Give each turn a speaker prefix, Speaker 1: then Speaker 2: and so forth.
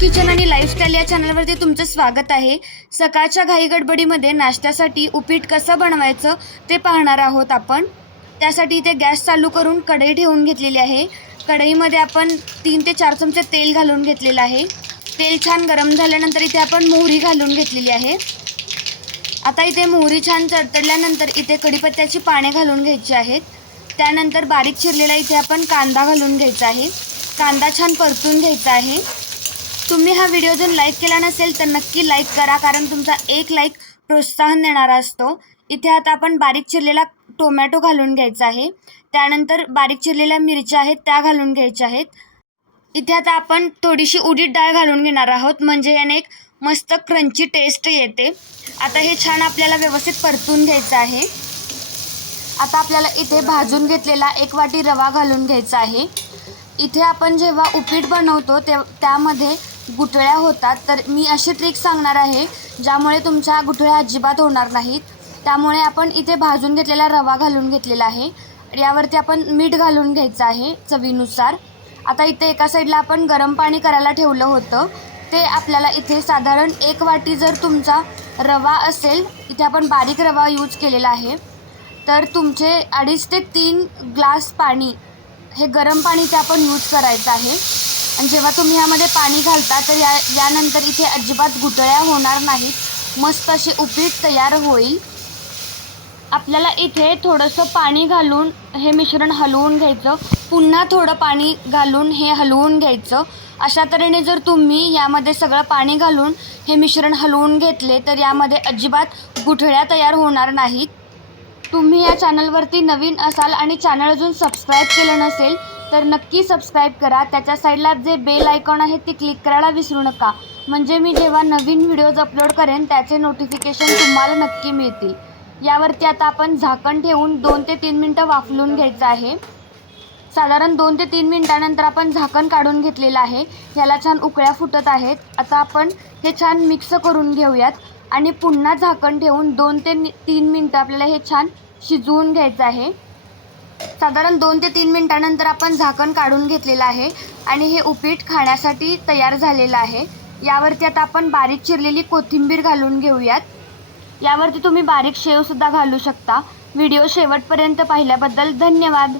Speaker 1: Kitchen आणि lifestyle या चॅनलवरती तुमचं स्वागत आहे. सकाळच्या घाई गडबडीमध्ये नाश्त्यासाठी उपीट कसं बनवायचं ते पाहणार आहोत आपण. त्यासाठी इथे गॅस चालू करून कढई ठेवून घेतलेली आहे. कढईमध्ये आपण तीन ते चार चमचे तेल घालून घेतलेलं आहे. तेल छान गरम झाल्यानंतर इथे आपण मोहरी घालून घेतलेली आहे. आता इथे मोहरी छान तडतडल्यानंतर इथे कढीपत्त्याची पाने घालून घ्यायची आहेत. त्यानंतर बारीक चिरलेला इथे आपण कांदा घालून घ्यायचा आहे. कांदा छान परतून घ्यायचा आहे. तुम्ही हा व्हिडिओ जर लाईक केला नसेल तर नक्की लाईक करा कारण तुमचा एक लाईक प्रोत्साहन देणारा असतो. इथे आता आपण बारीक चिरलेला टोमॅटो घालून घ्यायचा आहे. त्यानंतर बारीक चिरलेल्या मिरच्या आहेत त्या घालून घ्यायच्या आहेत. इथे आता आपण थोडीशी उडीद डाळ घालून घेणार आहोत म्हणजे याने एक मस्त क्रंची टेस्ट येते. आता हे छान आपल्याला व्यवस्थित परतून घ्यायचं आहे. आता आपल्याला इथे भाजून घेतलेला एक वाटी रवा घालून घ्यायचा आहे. इथे आपण जेव्हा उपीट बनवतो ते त्यामध्ये गुठळ्या होतात. तर मी अशी ट्रिक सांगणार आहे ज्यामुळे तुमच्या गुठळ्या अजिबात होणार नाहीत. त्यामुळे आपण इथे भाजून घेतलेला रवा घालून घेतलेला आहे. यावरती आपण मीठ घालून घ्यायचं आहे चवीनुसार. आता इथे एका साईडला आपण गरम पाणी करायला ठेवलं होतं. ते आपल्याला इथे साधारण एक वाटी जर तुमचा रवा असेल इथे आपण बारीक रवा यूज केलेला आहे. तर तुमचे अडीच ते तीन ग्लास पाणी हे गरम पाणी ते आपण यूज करायचं आहे. आणि जेव्हा तुम्ही यामध्ये पाणी घालता तर या यानंतर इथे अजिबात गुटळ्या होणार नाहीत. मस्त असे उपीट तयार होईल. आपल्याला इथे थोडंसं पाणी घालून हे मिश्रण हलवून घ्यायचं. पुन्हा थोडं पाणी घालून हे हलवून घ्यायचं. अशा तऱ्हेने जर तुम्ही यामध्ये सगळं पाणी घालून हे मिश्रण हलवून घेतले तर यामध्ये अजिबात गुठळ्या तयार होणार नाहीत. तुम्ही या चॅनलवरती नवीन असाल आणि चॅनल अजून सबस्क्राईब केलं नसेल तर नक्की सबस्क्राईब करा. त्याच्या साईडला जे बेल आयकॉन आहे ते क्लिक करायला विसरू नका. म्हणजे मी जेव्हा नवीन व्हिडिओज अपलोड करेन त्याचे नोटिफिकेशन तुम्हाला नक्की मिळतील. यावरती आता आपण झाकण ठेवून दोन ते तीन मिनटं वाफलून घ्यायचं आहे. साधारण दोन ते तीन मिनटानंतर आपण झाकण काढून घेतलेलं आहे. ह्याला छान उकळ्या फुटत आहेत. आता आपण हे छान मिक्स करून घेऊयात. आणि पुन्हा झाकण ठेवून दोन ते तीन मिनटं आपल्याला हे छान शिजवून घ्यायचं आहे. साधारण दोन ते तीन मिनटानंतर आपण झाकण काढून घेतलेलं आहे आणि हे उपीट खाण्यासाठी तयार झालेलं आहे. यावरती आता आपण बारीक चिरलेली कोथिंबीर घालून घेऊयात. यावरती तुम्ही बारीक शेवसुद्धा घालू शकता. व्हिडिओ शेवटपर्यंत पाहिल्याबद्दल धन्यवाद.